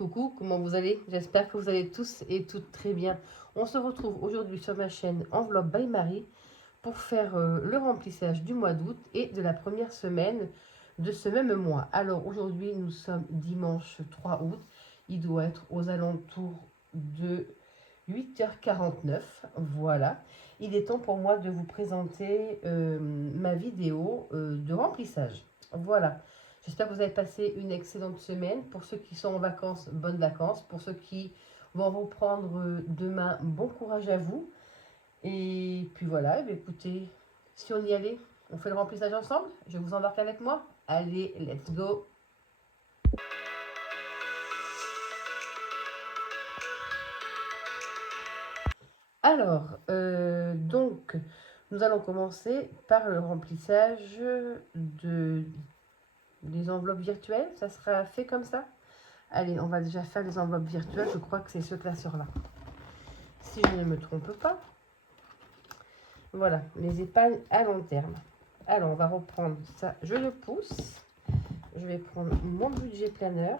Coucou, comment vous allez? J'espère que vous allez tous et toutes très bien. On se retrouve aujourd'hui sur ma chaîne Enveloppe by Marie pour faire le remplissage du mois d'août et de la première semaine de ce même mois. Alors aujourd'hui, nous sommes dimanche 3 août. Il doit être aux alentours de 8h49. Voilà. Il est temps pour moi de vous présenter ma vidéo de remplissage. Voilà. J'espère que vous avez passé une excellente semaine. Pour ceux qui sont en vacances, bonnes vacances. Pour ceux qui vont reprendre demain, bon courage à vous. Et puis voilà, écoutez, si on y allait, on fait le remplissage ensemble. Je vous embarque avec moi. Allez, let's go! Alors, donc, nous allons commencer par le remplissage des enveloppes virtuelles. Ça sera fait comme ça. Allez, on va déjà faire les enveloppes virtuelles. Je crois que c'est ce classeur-là. Si je ne me trompe pas. Voilà, les épargnes à long terme. Alors, on va reprendre ça. Je le pousse. Je vais prendre mon budget planeur.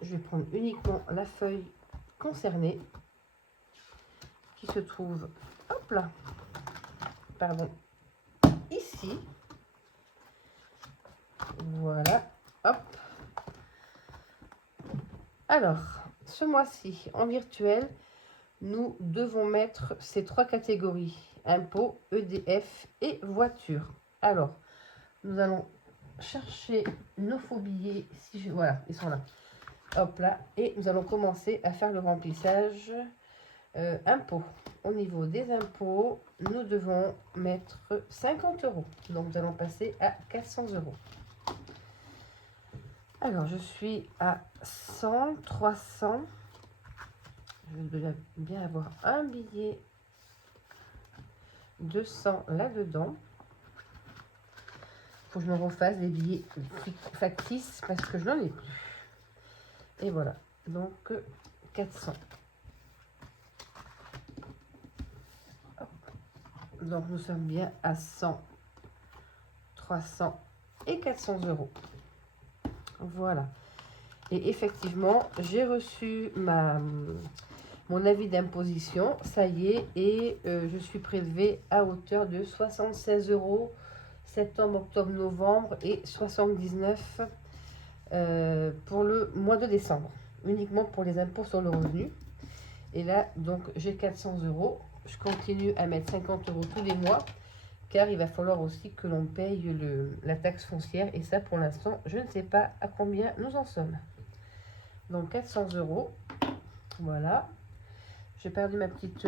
Je vais prendre uniquement la feuille concernée qui se trouve, hop là, pardon, ici. Voilà, hop. Alors, ce mois-ci, en virtuel, nous devons mettre ces trois catégories, impôts, EDF et voiture. Alors, nous allons chercher nos faux billets, voilà, ils sont là, hop là, et nous allons commencer à faire le remplissage impôts. Au niveau des impôts, nous devons mettre 50 €. Donc, nous allons passer à 400 €. Alors, je suis à 100, 300. Je vais bien avoir un billet 200 là-dedans. Il faut que je me refasse des billets factices parce que je n'en ai plus. Et voilà, donc 400. Hop. Donc, nous sommes bien à 100, 300 et 400 €. Voilà. Et effectivement, j'ai reçu mon avis d'imposition. Ça y est. Et je suis prélevée à hauteur de 76 € septembre, octobre, novembre et 79 pour le mois de décembre. Uniquement pour les impôts sur le revenu. Et là, donc, j'ai 400 €. Je continue à mettre 50 € tous les mois. Car il va falloir aussi que l'on paye la taxe foncière. Et ça, pour l'instant, je ne sais pas à combien nous en sommes. Donc 400 €. Voilà. J'ai perdu ma petite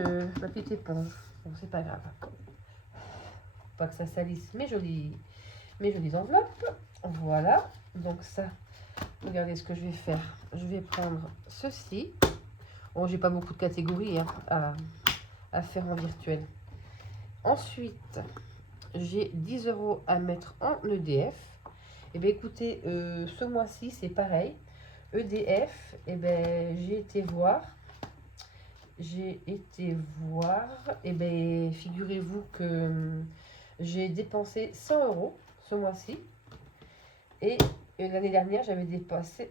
éponge. Bon, c'est pas grave. Pas que ça salisse mes jolies enveloppes. Voilà. Donc ça, regardez ce que je vais faire. Je vais prendre ceci. Bon, j'ai pas beaucoup de catégories à faire en virtuel. Ensuite, j'ai 10 € à mettre en EDF. Et bien écoutez, ce mois-ci, c'est pareil. EDF, et ben j'ai été voir. Et bien figurez-vous que j'ai dépensé 100 € ce mois-ci. Et l'année dernière, j'avais dépensé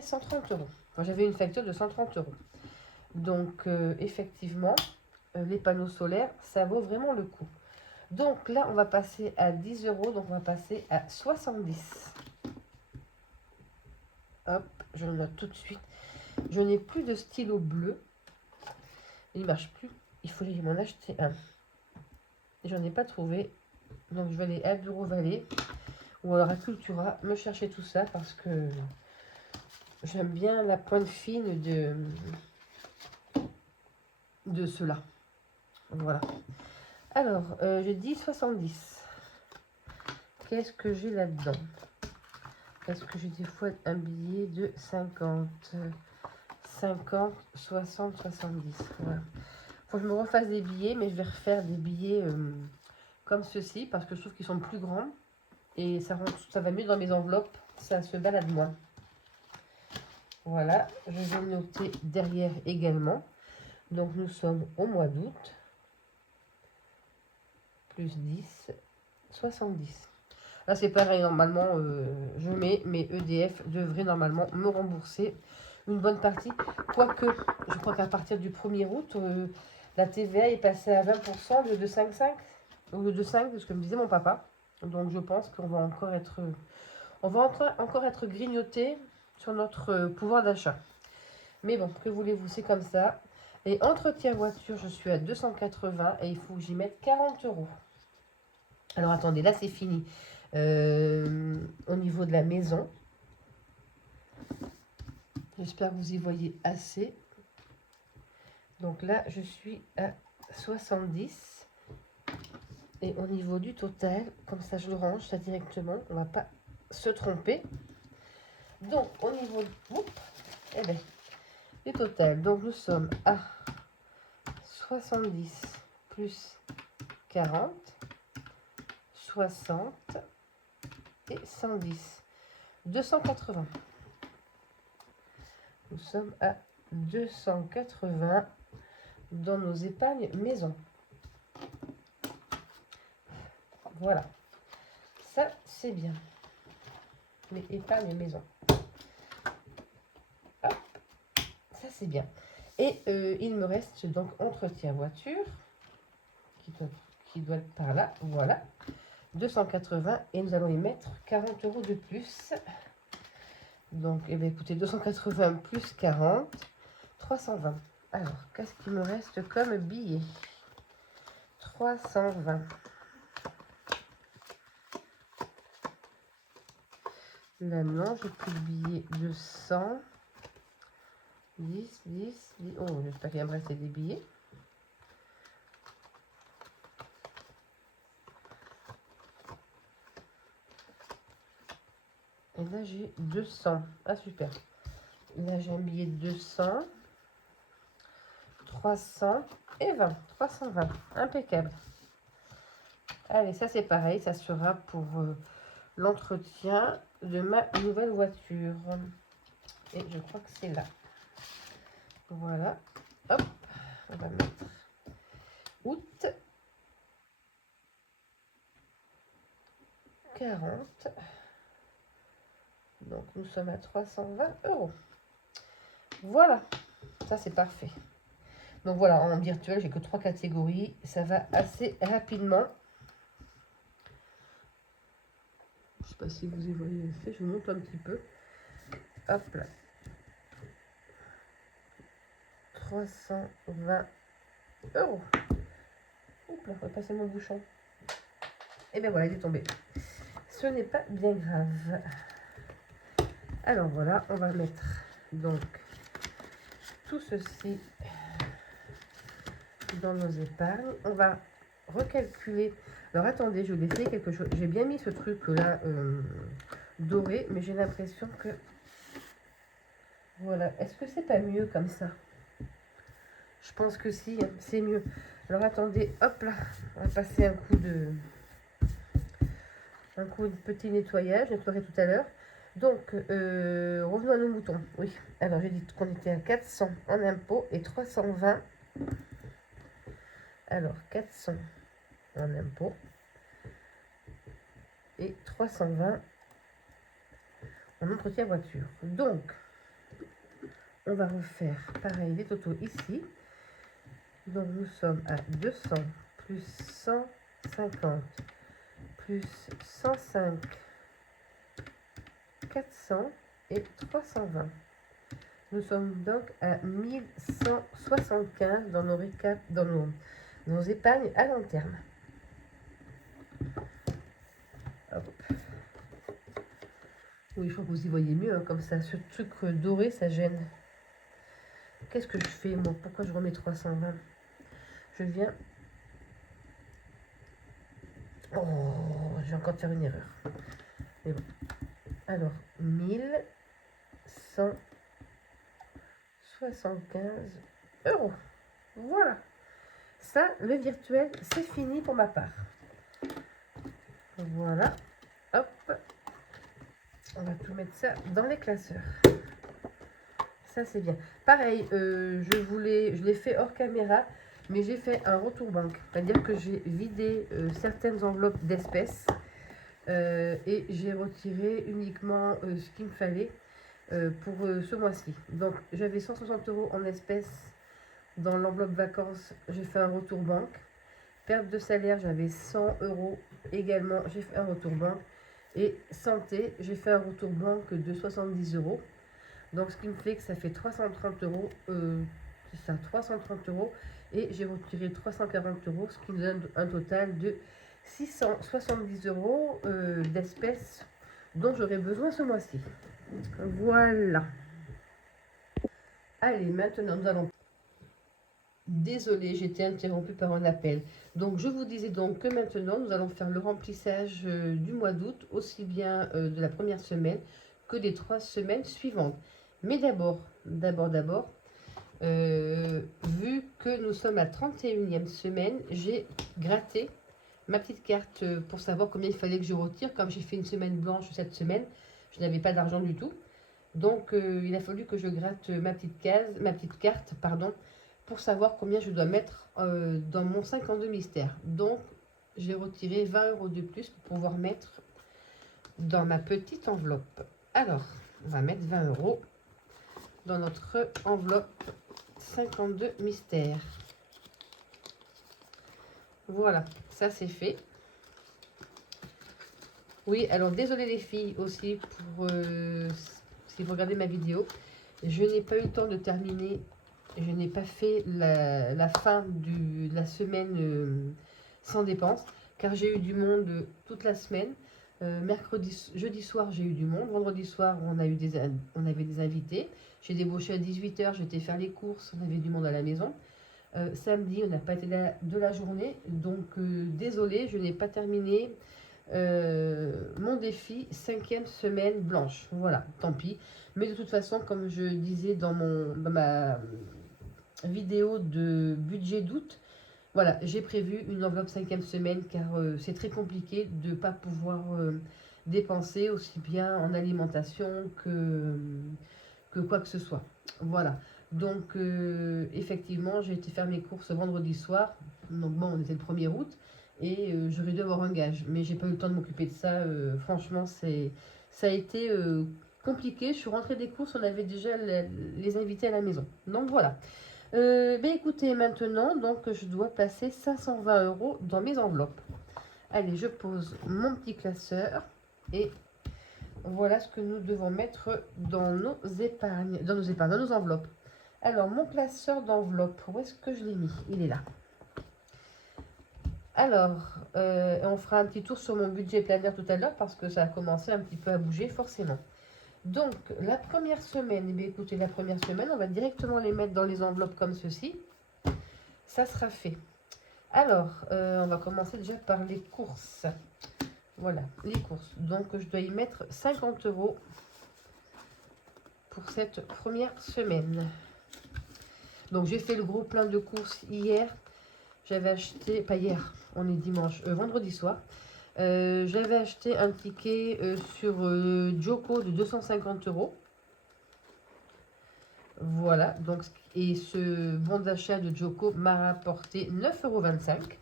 130 €. Enfin, j'avais une facture de 130 €. Donc, effectivement, les panneaux solaires, ça vaut vraiment le coup. Donc là, on va passer à 10 €. Donc, on va passer à 70. Hop, je le note tout de suite. Je n'ai plus de stylo bleu. Il ne marche plus. Il faut m'en acheter un. J'en ai pas trouvé. Donc, je vais aller à Bureau Vallée ou alors à Cultura me chercher tout ça parce que j'aime bien la pointe fine de cela. Voilà. Alors, j'ai dit 70. Qu'est-ce que j'ai là-dedans? Est-ce que j'ai des fois un billet de 50, 60, 70? Voilà. Faut que je me refasse des billets, mais je vais refaire des billets comme ceci parce que je trouve qu'ils sont plus grands et ça va mieux dans mes enveloppes. Ça se balade moins. Voilà, je vais noter derrière également. Donc, nous sommes au mois d'août. Plus 10, 70. Là, c'est pareil, normalement, je mets, mais EDF devrait normalement me rembourser une bonne partie. Quoique, je crois qu'à partir du 1er août, la TVA est passée à 20% au lieu de 5,5 au lieu de 5, c'est ce que me disait mon papa. Donc, je pense qu'on va encore être, encore être grignoté sur notre pouvoir d'achat. Mais bon, que voulez-vous, c'est comme ça. Et entretien voiture, je suis à 280 et il faut que j'y mette 40 €. Alors attendez, là c'est fini. Au niveau de la maison, j'espère que vous y voyez assez. Donc là, je suis à 70. Et au niveau du total, comme ça je le range ça directement, on ne va pas se tromper. Donc au niveau eh ben, du total, donc nous sommes à 70 plus 40, 60 et 110. 280. Nous sommes à 280 dans nos épargnes maison. Voilà. Ça, c'est bien. Les épargnes maison. Hop. Ça, c'est bien. Et il me reste donc entretien voiture qui doit être par là. Voilà. 280 et nous allons y mettre 40 € de plus. Donc, eh bien, écoutez, 280 plus 40, 320. Alors, qu'est-ce qu'il me reste comme billet? 320. Là, non, j'ai plus de billets de 100. 10, 10, 10. Oh, j'espère qu'il va me rester des billets. Et là, j'ai 200. Ah, super. Là, j'ai un billet de 200. 300 et 20. 320. Impeccable. Allez, ça, c'est pareil. Ça sera pour l'entretien de ma nouvelle voiture. Et je crois que c'est là. Voilà. Hop. On va mettre août. 40. Donc, nous sommes à 320 €. Voilà. Ça, c'est parfait. Donc, voilà, en virtuel, j'ai que 3 catégories. Ça va assez rapidement. Je ne sais pas si vous y voyez le fait. Je vous montre un petit peu. Hop là. 320 €. Oups là, on va passer mon bouchon. Et bien voilà, il est tombé. Ce n'est pas bien grave. Alors voilà, on va mettre donc tout ceci dans nos épargnes. On va recalculer. Alors attendez, je vais essayer quelque chose. J'ai bien mis ce truc là doré, mais j'ai l'impression que voilà. Est-ce que c'est pas mieux comme ça? Je pense que si, hein, c'est mieux. Alors attendez, hop là, on va passer un coup de petit nettoyage, nettoyé tout à l'heure. Donc, revenons à nos moutons. Oui, alors j'ai dit qu'on était à 400 en impôts et 320. Alors, 400 en impôts et 320 en entretien voiture. Donc, on va refaire pareil les totaux ici. Donc, nous sommes à 200 plus 150 plus 105, 400 et 320. Nous sommes donc à 1175 dans nos récaps, dans nos épargnes à long terme. Hop. Oui, je crois que vous y voyez mieux, hein, comme ça. Ce truc doré, ça gêne. Qu'est-ce que je fais, moi? Pourquoi je remets 320? Je viens... Oh, je vais encore faire une erreur. Mais bon. Alors, 1175 €. Voilà. Ça, le virtuel, c'est fini pour ma part. Voilà. Hop. On va tout mettre ça dans les classeurs. Ça, c'est bien. Pareil, je l'ai fait hors caméra, mais j'ai fait un retour banque. C'est-à-dire que j'ai vidé certaines enveloppes d'espèces Et j'ai retiré uniquement ce qu'il me fallait pour ce mois-ci. Donc j'avais 160 € en espèces dans l'enveloppe vacances, j'ai fait un retour banque. Perte de salaire, j'avais 100 € également, j'ai fait un retour banque. Et santé, j'ai fait un retour banque de 70 €. Donc ce qui me fait que ça fait 330 €. C'est ça, 330 €. Et j'ai retiré 340 €, ce qui me donne un total de 670 € d'espèces dont j'aurai besoin ce mois-ci. Voilà. Allez, maintenant nous allons... Désolée, j'ai été interrompue par un appel. Donc je vous disais donc que maintenant nous allons faire le remplissage du mois d'août, aussi bien de la première semaine que des 3 semaines suivantes. Mais d'abord, vu que nous sommes à 31e semaine, j'ai gratté ma petite carte pour savoir combien il fallait que je retire. Comme j'ai fait une semaine blanche cette semaine, je n'avais pas d'argent du tout. Donc il a fallu que je gratte ma petite carte, pardon, pour savoir combien je dois mettre dans mon 52 mystère. Donc j'ai retiré 20 € de plus pour pouvoir mettre dans ma petite enveloppe. Alors, on va mettre 20 € dans notre enveloppe 52 mystères. Voilà, ça c'est fait. Oui, alors désolé les filles aussi pour si vous regardez ma vidéo. Je n'ai pas eu le temps de terminer. Je n'ai pas fait la fin de la semaine sans dépenses, car j'ai eu du monde toute la semaine. Jeudi soir, j'ai eu du monde. Vendredi soir, on avait des invités. J'ai débauché à 18 h, j'étais faire les courses, on avait du monde à la maison. Samedi, on n'a pas été là de la journée, donc désolé, je n'ai pas terminé mon défi 5e semaine blanche. Voilà, tant pis. Mais de toute façon, comme je disais dans ma vidéo de budget d'août, voilà, j'ai prévu une enveloppe 5e semaine, car c'est très compliqué de ne pas pouvoir dépenser aussi bien en alimentation que quoi que ce soit. Voilà. Donc effectivement, j'ai été faire mes courses vendredi soir. Donc bon, on était le 1er août et j'aurais dû avoir un gage, mais j'ai pas eu le temps de m'occuper de ça. Franchement, ça a été compliqué. Je suis rentrée des courses, on avait déjà les invités à la maison. Donc voilà. Ben écoutez, maintenant, donc je dois placer 520 € dans mes enveloppes. Allez, je pose mon petit classeur et voilà ce que nous devons mettre dans nos épargnes, dans nos enveloppes. Alors, mon classeur d'enveloppe, où est-ce que je l'ai mis? Il est là. Alors, on fera un petit tour sur mon budget planner tout à l'heure parce que ça a commencé un petit peu à bouger forcément. Donc, la première semaine, eh bien, écoutez, la première semaine, on va directement les mettre dans les enveloppes comme ceci. Ça sera fait. Alors, on va commencer déjà par les courses. Voilà, les courses. Donc, je dois y mettre 50 € pour cette première semaine. Donc, j'ai fait le gros plein de courses hier. J'avais acheté, pas hier, on est dimanche, vendredi soir. J'avais acheté un ticket sur Joko de 250 €. Voilà, donc, et ce bon d'achat de Joko m'a rapporté 9,25 €.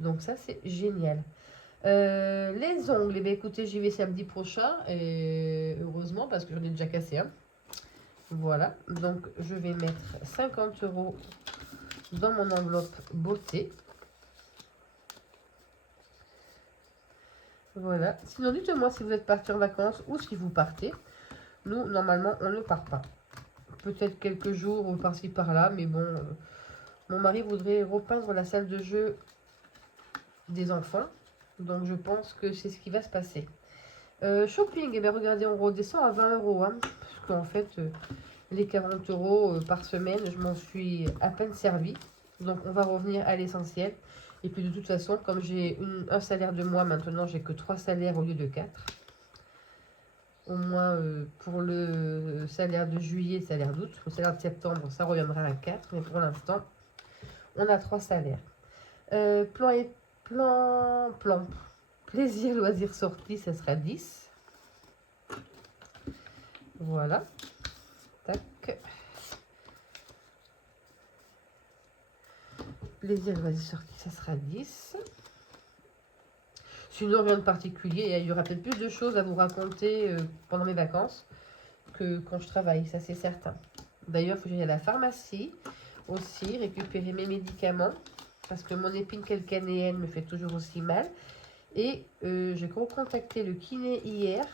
Donc ça, c'est génial. Les ongles, eh bien, écoutez, j'y vais samedi prochain. Et heureusement, parce que j'en ai déjà cassé un. Voilà, donc je vais mettre 50 € dans mon enveloppe beauté. Voilà. Sinon, dites-moi si vous êtes parti en vacances ou si vous partez. Nous, normalement, on ne part pas. Peut-être quelques jours par-ci par-là, mais bon, mon mari voudrait repeindre la salle de jeu des enfants. Donc, je pense que c'est ce qui va se passer. Shopping, eh bien, regardez, on redescend à 20 €. Hein, parce qu'en fait, les 40 € par semaine, je m'en suis à peine servi. Donc, on va revenir à l'essentiel. Et puis, de toute façon, comme j'ai un salaire de mois, maintenant, j'ai que 3 salaires au lieu de 4. Au moins, pour le salaire de juillet, salaire d'août. Le salaire de septembre, ça reviendra à 4. Mais pour l'instant, on a 3 salaires. Plan. Plaisir, loisir, sortie, ça sera 10. Voilà. Tac. Plaisir, loisir, sortie, ça sera 10. Sinon, rien de particulier. Il y aura peut-être plus de choses à vous raconter pendant mes vacances que quand je travaille, ça c'est certain. D'ailleurs, il faut que j'aille à la pharmacie aussi, récupérer mes médicaments. Parce que mon épine calcanéenne me fait toujours aussi mal. Et j'ai recontacté le kiné hier.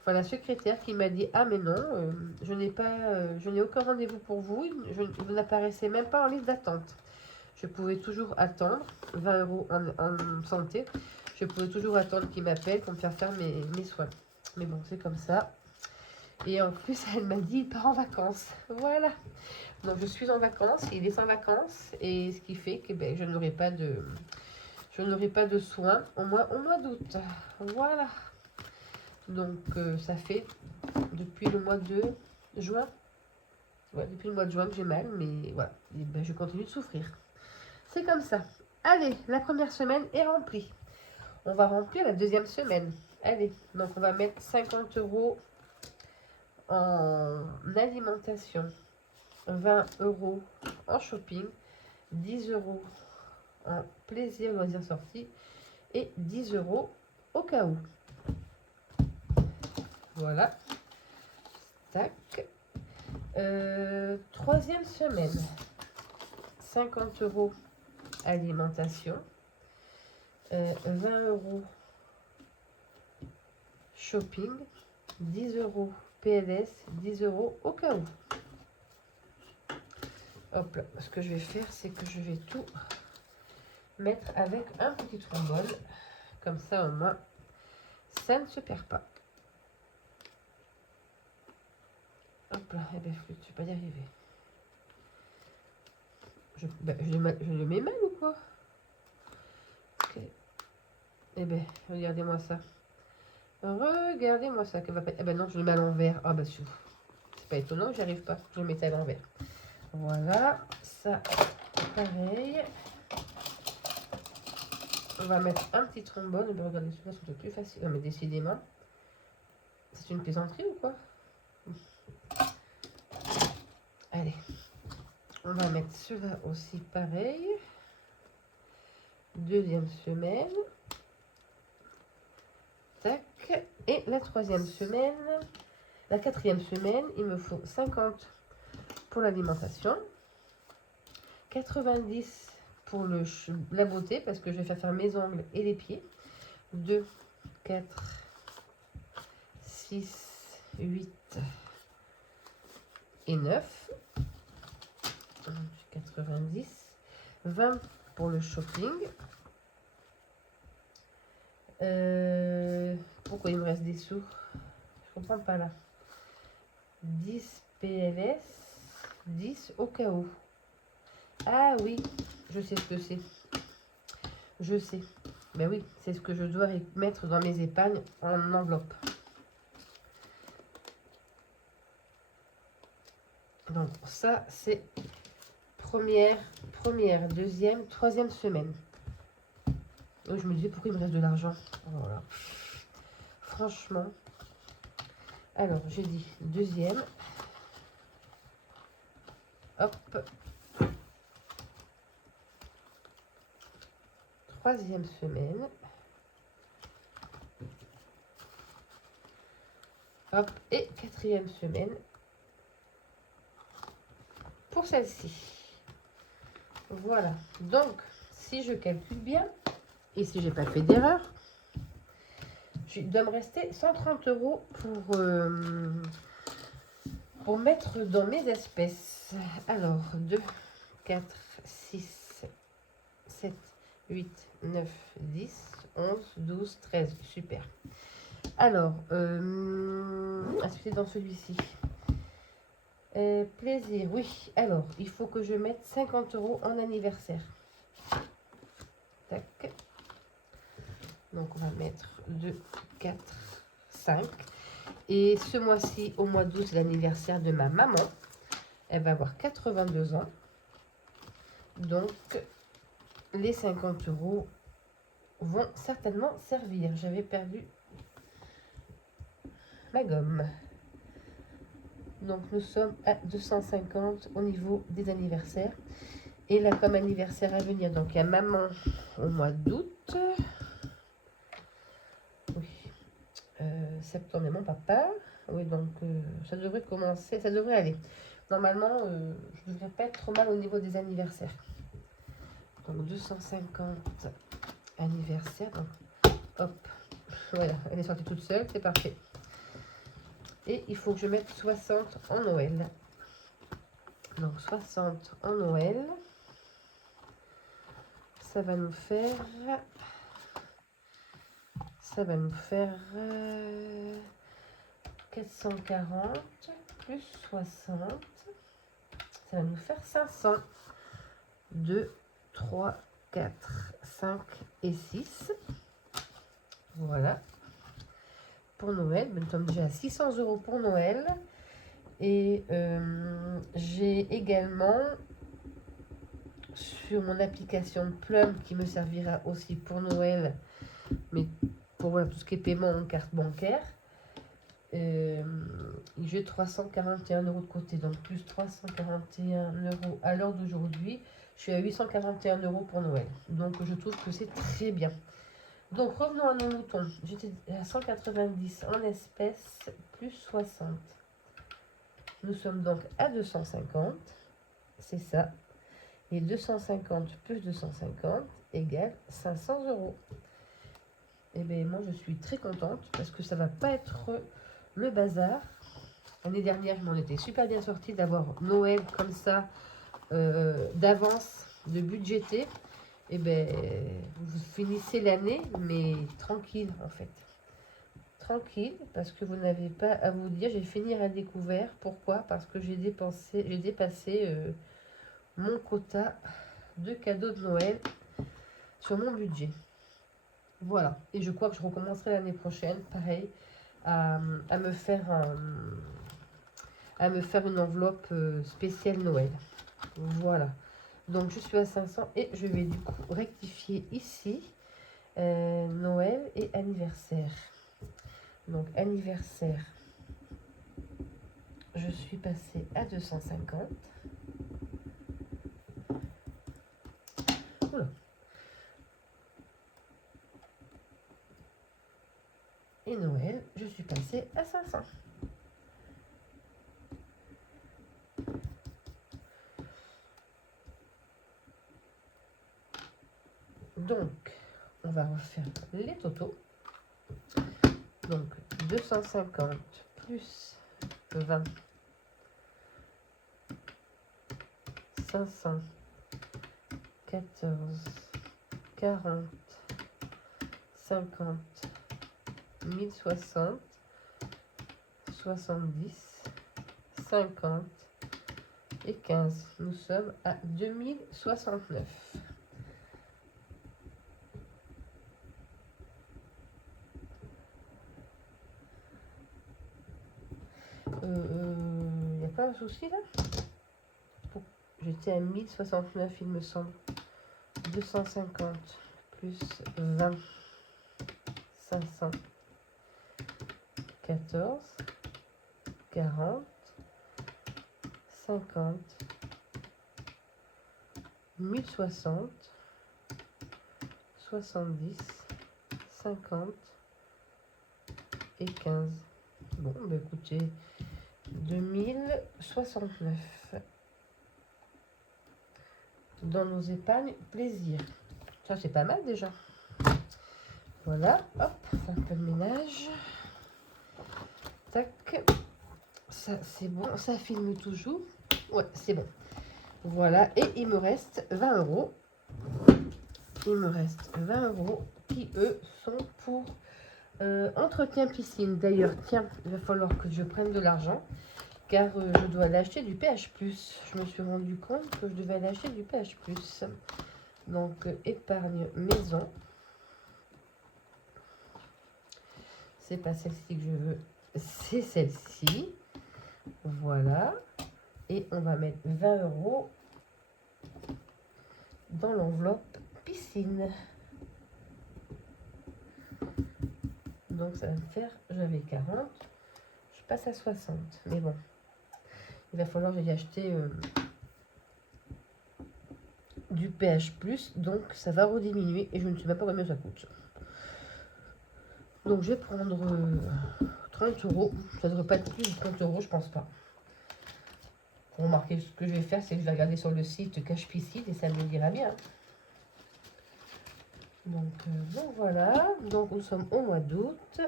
Enfin, la secrétaire qui m'a dit: ah mais non, je n'ai aucun rendez-vous pour vous. Vous n'apparaissez même pas en liste d'attente. Je pouvais toujours attendre 20 € en santé. Je pouvais toujours attendre qu'il m'appelle pour me faire mes soins. Mais bon, c'est comme ça. Et en plus, elle m'a dit: il part en vacances. Voilà. Donc, je suis en vacances, il est en vacances. Et ce qui fait que ben, je n'aurai pas de soins au mois d'août. Voilà. Donc, ça fait depuis le mois de juin. Ouais, depuis le mois de juin que j'ai mal. Mais voilà. Et ben, je continue de souffrir. C'est comme ça. Allez, la première semaine est remplie. On va remplir la deuxième semaine. Allez, donc on va mettre 50 € en alimentation, 20 € en shopping, 10 € en plaisir, loisirs, sorties et 10 € au cas où. Voilà. Tac. Troisième semaine, 50 € alimentation, 20 € shopping, 10 € PLS, 10 € au cas où. Hop là, ce que je vais faire, c'est que je vais tout mettre avec un petit trombone. Comme ça, au moins, ça ne se perd pas. Hop là, eh bien, je ne vais pas y arriver. Je le mets mal ou quoi? Ok. Eh bien, regardez-moi ça. Regardez-moi ça. Eh ben non, je le mets à l'envers. Ah bah c'est pas étonnant, j'y arrive pas. Je le mets à l'envers. Voilà, ça, pareil. On va mettre un petit trombone. Regardez, celui-là, c'est plus facile. Non, mais décidément, c'est une plaisanterie ou quoi? Allez, on va mettre cela aussi pareil. Deuxième semaine. Tac. Et la troisième semaine, la quatrième semaine, il me faut 50 pour l'alimentation, 90 pour la beauté, parce que je vais faire mes ongles et les pieds. 2, 4, 6, 8 et 9. 90. 20 pour le shopping. Pourquoi il me reste des sous? Je comprends pas là. 10 PLS, 10 au cas où. Ah oui, je sais ce que c'est. Je sais. Ben oui, c'est ce que je dois mettre dans mes épargnes en enveloppe. Donc ça, c'est première, deuxième, troisième semaine. Donc, je me disais pourquoi il me reste de l'argent. Voilà. Franchement. Alors, j'ai dit deuxième. Hop. Troisième semaine. Hop. Et quatrième semaine. Pour celle-ci. Voilà. Donc, si je calcule bien, et si j'ai pas fait d'erreur, il doit me rester 130 € pour mettre dans mes espèces. Alors, 2, 4, 6, 7, 8, 9, 10, 11, 12, 13. Super. Alors, est-ce que c'est dans celui-ci? Plaisir, oui. Alors, il faut que je mette 50 € en anniversaire. Tac. Donc, on va mettre 2, 4, 5. Et ce mois-ci, au mois d'août, c'est l'anniversaire de ma maman. Elle va avoir 82 ans. Donc, les 50 € vont certainement servir. J'avais perdu ma gomme. Donc, nous sommes à 250 au niveau des anniversaires. Et là, comme anniversaire à venir, donc il y a maman au mois d'août. septembre, et mon papa. Oui, donc ça devrait commencer, ça devrait aller. Normalement, je ne devrais pas être trop mal au niveau des anniversaires. Donc 250 anniversaires. Donc, hop, voilà, elle est sortie toute seule, c'est parfait. Et il faut que je mette 60 en Noël. Donc 60 en Noël. Ça va nous faire... Ça va nous faire 440 plus 60. Ça va nous faire 500. 2, 3, 4, 5 et 6. Voilà. Pour Noël, nous sommes déjà à 600 € pour Noël. Et j'ai également sur mon application Plum qui me servira aussi pour Noël, mais pour voilà, tout ce qui est paiement en carte bancaire. J'ai 341 € de côté, donc plus 341 € à l'heure d'aujourd'hui. Je suis à 841 € pour Noël. Donc je trouve que c'est très bien. Donc revenons à nos moutons. J'étais à 190 en espèces plus 60. Nous sommes donc à 250. C'est ça. Et 250 plus 250 égale 500 €. Et bien moi je suis très contente parce que ça va pas être le bazar. L'année dernière, je m'en étais super bien sortie d'avoir Noël comme ça, d'avance, de budgéter. Et ben vous finissez l'année, mais tranquille en fait. Tranquille, parce que vous n'avez pas à vous dire, j'ai fini à découvert. Pourquoi? Parce que j'ai dépassé mon quota de cadeaux de Noël sur mon budget. Voilà. Et je crois que je recommencerai l'année prochaine, pareil, à me faire une enveloppe spéciale Noël. Voilà. Donc je suis à 500 et je vais du coup rectifier ici Noël et anniversaire. Donc anniversaire, je suis passée à 250. Oula. Et Noël, je suis passée à 500. Donc, on va refaire les totaux. Donc, 250 plus 20, 500, 14, 40, 50, 1060, 70, 50 et 15. Nous sommes à 2069. Il n'y a pas un souci là? J'étais à 1069 il me semble. 250 plus 20, 500, 14, 40, 50, 1060, 70, 50 et 15. Bon, bah écoutez, 2069 dans nos épargnes plaisir. Ça, c'est pas mal déjà. Voilà, hop, un peu de ménage. Tac. Ça, c'est bon. Ça filme toujours. Ouais, c'est bon. Voilà, et il me reste 20 €. Il me reste 20 € qui, eux, sont pour entretien piscine. D'ailleurs, tiens, il va falloir que je prenne de l'argent car je dois aller acheter du PH+. Je me suis rendu compte que je devais aller acheter du PH+. Donc, épargne maison. C'est pas celle-ci que je veux, c'est celle-ci. Voilà. Et on va mettre 20 € dans l'enveloppe piscine. Donc ça va me faire, j'avais 40, je passe à 60. Mais bon, il va falloir que j'aille acheter du PH+, donc ça va rediminuer et je ne sais même pas combien ça coûte. Donc, je vais prendre 30 euros. Ça ne devrait pas être plus de 30 euros, je pense pas. Pour remarquer, ce que je vais faire, c'est que je vais regarder sur le site Cache Piscine et ça me dira bien. Donc voilà. Donc, nous sommes au mois d'août.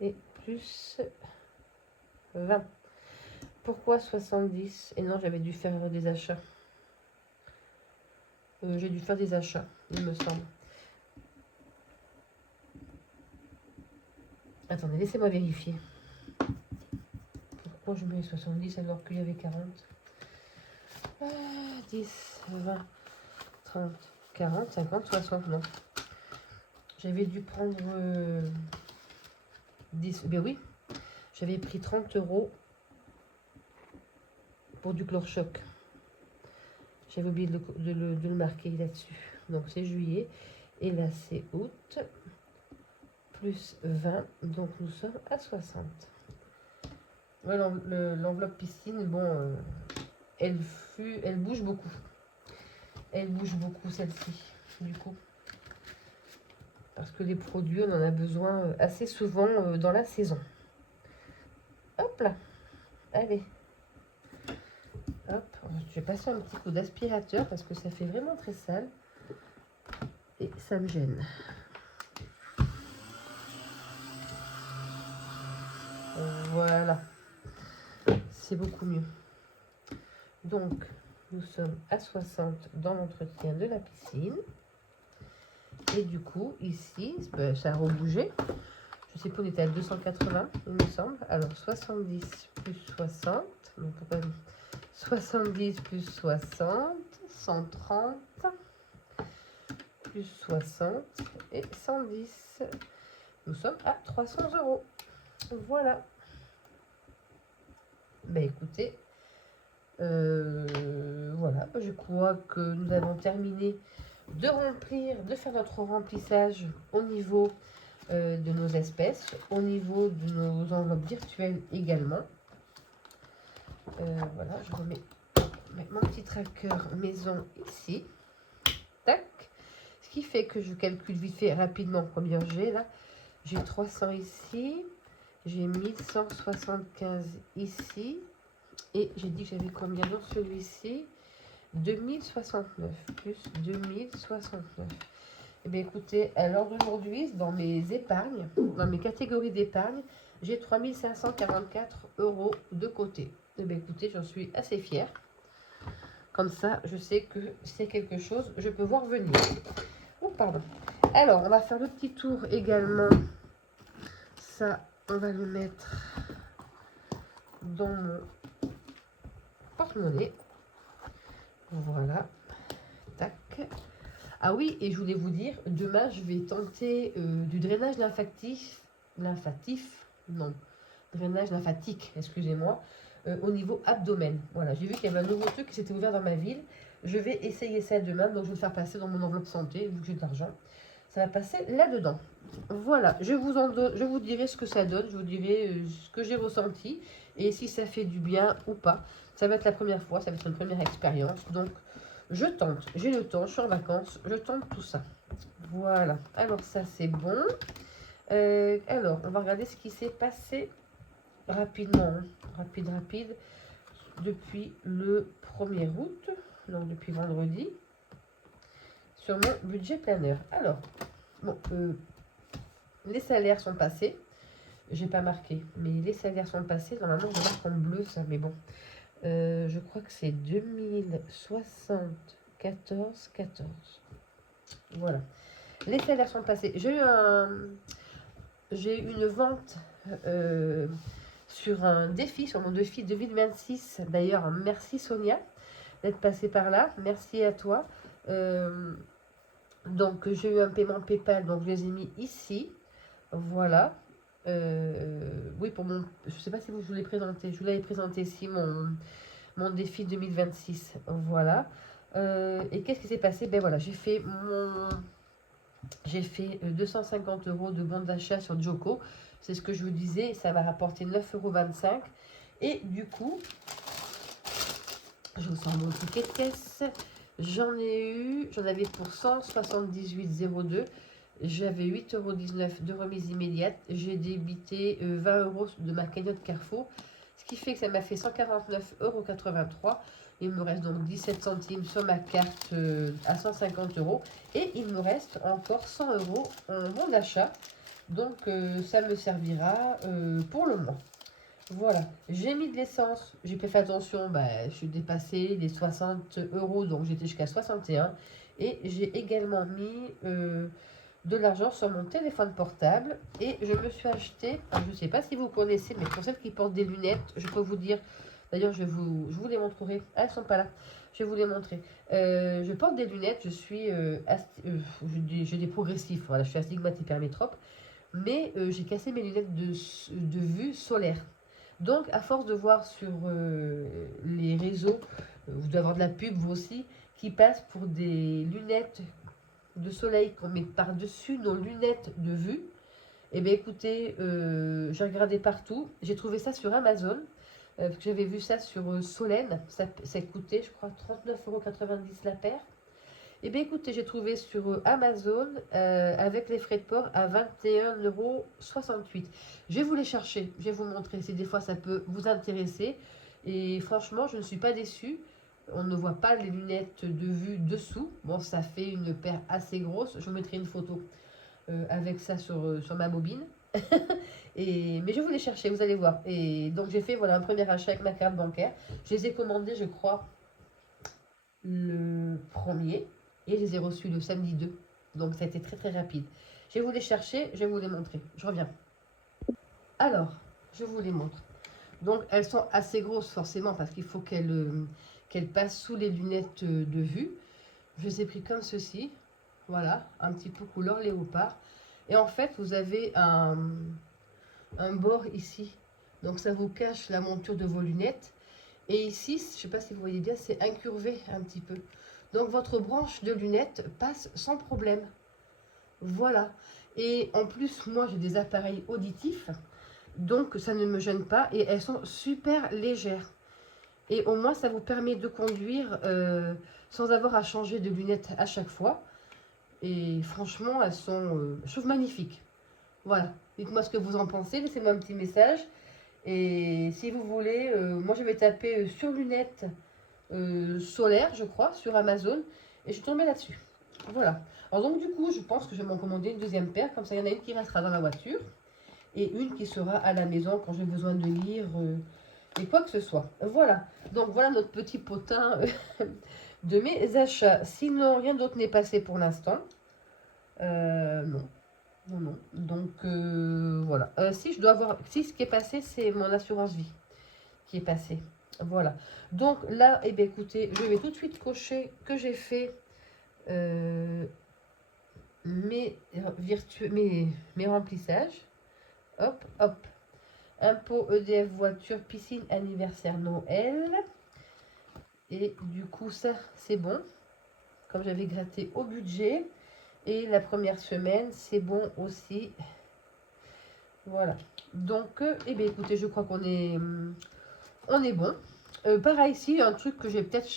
Et plus 20. Pourquoi 70? Et non, j'avais dû faire des achats. J'ai dû faire des achats, il me semble. Attendez, laissez-moi vérifier. Pourquoi je mets 70 alors qu'il y avait 40? 10, 20, 30, 40, 50, 60, non. J'avais dû prendre 10. Ben oui, j'avais pris 30 euros pour du chlore-choc. J'avais oublié de le marquer là-dessus. Donc c'est juillet. Et là c'est août. Plus 20. Donc nous sommes à 60. Ouais, l'enveloppe piscine, bon, elle bouge beaucoup. Elle bouge beaucoup celle-ci, du coup. Parce que les produits, on en a besoin assez souvent dans la saison. Hop là. Allez. Hop. Je vais passer un petit coup d'aspirateur parce que ça fait vraiment très sale. Et ça me gêne. Voilà. C'est beaucoup mieux. Donc, nous sommes à 60 dans l'entretien de la piscine. Et du coup, ici, ben, ça a rebougé. Je sais pas, on était à 280, il me semble. Alors, 70 plus 60. Donc, 70 plus 60. 130. Plus 60. Et 110. Nous sommes à 300 euros. Voilà. Ben, écoutez. Voilà. Je crois que nous avons terminé de remplir, de faire notre remplissage au niveau de nos espèces, au niveau de nos enveloppes virtuelles également. Voilà, je remets mon petit tracker maison ici. Tac. Ce qui fait que je calcule vite fait rapidement combien j'ai là. J'ai 300 ici. J'ai 1175 ici. Et j'ai dit que j'avais combien dans celui-ci? 2069 plus 2069. Eh bien, écoutez, à l'heure d'aujourd'hui, dans mes épargnes, dans mes catégories d'épargne, j'ai 3544 euros de côté. Eh bien, écoutez, j'en suis assez fière. Comme ça, je sais que c'est quelque chose, je peux voir venir. Oh, pardon. Alors, on va faire le petit tour également. Ça, on va le mettre dans mon porte-monnaie. Voilà. Tac. Ah oui, et je voulais vous dire, demain, je vais tenter du drainage lymphatique, excusez-moi, au niveau abdomen. Voilà, j'ai vu qu'il y avait un nouveau truc qui s'était ouvert dans ma ville. Je vais essayer ça demain, donc je vais le faire passer dans mon enveloppe santé, vu que j'ai de l'argent. Ça va passer là-dedans. Voilà, je vous dirai ce que ça donne, je vous dirai ce que j'ai ressenti, et si ça fait du bien ou pas. Ça va être la première fois, ça va être une première expérience, donc je tente, j'ai le temps, je suis en vacances, je tente tout ça. Voilà, alors ça c'est bon. Alors, on va regarder ce qui s'est passé rapidement, hein. Rapide, depuis le 1er août, donc depuis vendredi, sur mon budget planner. Alors, bon, les salaires sont passés, j'ai pas marqué, mais les salaires sont passés, normalement je marque en bleu ça, mais bon. Je crois que c'est 2074,14. Voilà. Les salaires sont passés. J'ai eu une vente sur un défi, sur mon défi 2026. D'ailleurs, merci Sonia d'être passée par là. Merci à toi. Donc, j'ai eu un paiement PayPal, donc je les ai mis ici. Voilà. Oui, pour mon... Je ne sais pas si je vous l'ai présenté. Je vous l'avais présenté ici, mon défi 2026. Voilà. Et qu'est-ce qui s'est passé? Ben voilà, j'ai fait 250 euros de bon d'achat sur Joko. C'est ce que je vous disais. Ça m'a rapporté 9,25 euros. Et du coup, je vous sors mon ticket de caisse. J'en avais pour 178,02. j'avais 8,19 € de remise immédiate. J'ai débité 20 € de ma cagnotte Carrefour, ce qui fait que ça m'a fait 149,83 €. Il me reste donc 17 centimes sur ma carte à 150 €. Et il me reste encore 100 € en bon d'achat. Donc ça me servira pour le mois. Voilà, j'ai mis de l'essence, j'ai pas fait attention, je suis dépassé les 60 €, donc j'étais jusqu'à 61. Et j'ai également mis de l'argent sur mon téléphone portable. Et je me suis acheté, je ne sais pas si vous connaissez, mais pour celles qui portent des lunettes, je peux vous dire, d'ailleurs je vous les montrerai, elles ne sont pas là, je vais vous les montrer. Je porte des lunettes, j'ai des progressifs, voilà, je suis astigmatique-hypermétrope, mais j'ai cassé mes lunettes de vue solaire. Donc, à force de voir sur les réseaux, vous devez avoir de la pub, vous aussi, qui passe pour des lunettes de soleil qu'on met par-dessus nos lunettes de vue. Eh bien, écoutez, j'ai regardé partout. J'ai trouvé ça sur Amazon, parce que j'avais vu ça sur Solène. Ça coûtait, je crois, 39,90 € la paire. Eh bien, écoutez, j'ai trouvé sur Amazon avec les frais de port à 21,68 €. Je vais vous les chercher, je vais vous montrer si des fois ça peut vous intéresser. Et franchement, je ne suis pas déçue. On ne voit pas les lunettes de vue dessous. Bon, ça fait une paire assez grosse. Je vous mettrai une photo avec ça sur ma bobine. Mais je vais vous les chercher, vous allez voir. Et donc, j'ai fait voilà, un premier achat avec ma carte bancaire. Je les ai commandés, je crois, le 1er. Et je les ai reçus le samedi 2. Donc ça a été très très rapide. Je vais vous les chercher, je vais vous les montrer. Je reviens. Alors, je vous les montre. Donc elles sont assez grosses forcément parce qu'il faut qu'elles passent sous les lunettes de vue. Je les ai pris comme ceci. Voilà, un petit peu couleur léopard. Et en fait, vous avez un bord ici. Donc ça vous cache la monture de vos lunettes. Et ici, je ne sais pas si vous voyez bien, c'est incurvé un petit peu. Donc votre branche de lunettes passe sans problème. Voilà. Et en plus, moi j'ai des appareils auditifs, donc ça ne me gêne pas et elles sont super légères. Et au moins ça vous permet de conduire sans avoir à changer de lunettes à chaque fois. Et franchement, elles sont, je trouve, magnifiques. Voilà. Dites-moi ce que vous en pensez, laissez-moi un petit message. Et si vous voulez, moi je vais taper sur lunettes solaire, je crois, sur Amazon. Et je suis tombée là-dessus. Voilà. Alors donc du coup, je pense que je vais m'en commander une deuxième paire. Comme ça, il y en a une qui restera dans la voiture. Et une qui sera à la maison quand j'ai besoin de lire et quoi que ce soit. Voilà. Donc voilà notre petit potin de mes achats. Sinon, rien d'autre n'est passé pour l'instant. Non. Non, non. Donc voilà. Si je dois avoir... Si ce qui est passé, c'est mon assurance vie qui est passée. Voilà. Donc là, eh bien, écoutez, je vais tout de suite cocher que j'ai fait mes remplissages. Hop, hop. Impôt EDF voiture, piscine, anniversaire, Noël. Et du coup, ça, c'est bon. Comme j'avais gratté au budget. Et la première semaine, c'est bon aussi. Voilà. Donc, eh bien, écoutez, je crois qu'on est bon. Pareil ici, un truc que j'ai peut-être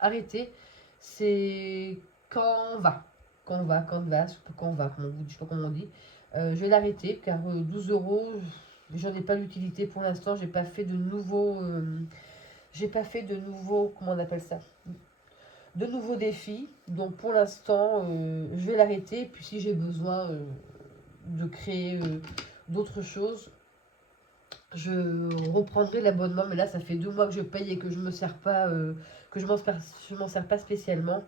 arrêté, c'est Canva. Canva, je sais pas comment on dit. Je vais l'arrêter car 12 €, j'en ai pas l'utilité pour l'instant. J'ai pas fait de nouveaux, comment on appelle ça, de nouveaux défis. Donc pour l'instant, je vais l'arrêter. Puis si j'ai besoin de créer d'autres choses, je reprendrai l'abonnement. Mais là, ça fait 2 mois que je paye et que je me sers pas, que je m'en sers pas spécialement.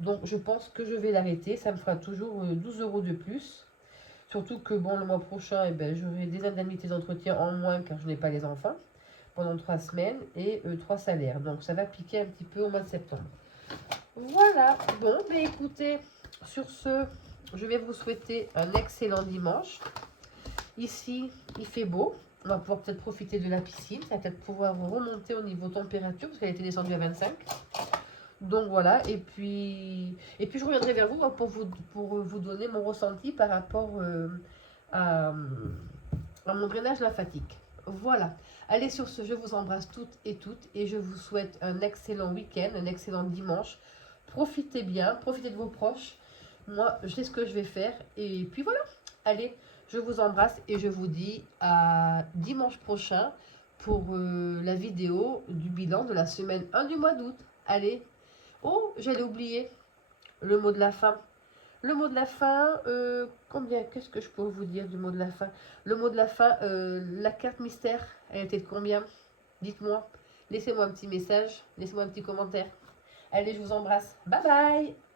Donc je pense que je vais l'arrêter. Ça me fera toujours 12 € de plus. Surtout que bon, le mois prochain, eh ben, j'aurai des indemnités d'entretien en moins car je n'ai pas les enfants pendant 3 semaines et 3 salaires. Donc ça va piquer un petit peu au mois de septembre. Voilà. Bon, mais écoutez, sur ce, je vais vous souhaiter un excellent dimanche. Ici, il fait beau. On va pouvoir peut-être profiter de la piscine. Ça va peut-être pouvoir remonter au niveau température parce qu'elle était descendue à 25. Donc voilà, et puis je reviendrai vers vous pour vous donner mon ressenti par rapport à mon drainage lymphatique. Voilà. Allez, sur ce, je vous embrasse toutes et je vous souhaite un excellent week-end, un excellent dimanche. Profitez bien, profitez de vos proches. moi, je sais ce que je vais faire. Et puis voilà. Allez, je vous embrasse et je vous dis à dimanche prochain pour la vidéo du bilan de la semaine 1 du mois d'août. Allez. Oh, j'allais oublier le mot de la fin. Le mot de la fin, combien? Qu'est-ce que je peux vous dire du mot de la fin? Le mot de la fin, la carte mystère, elle était de combien? Dites-moi. Laissez-moi un petit message, laissez-moi un petit commentaire. Allez, je vous embrasse. Bye bye!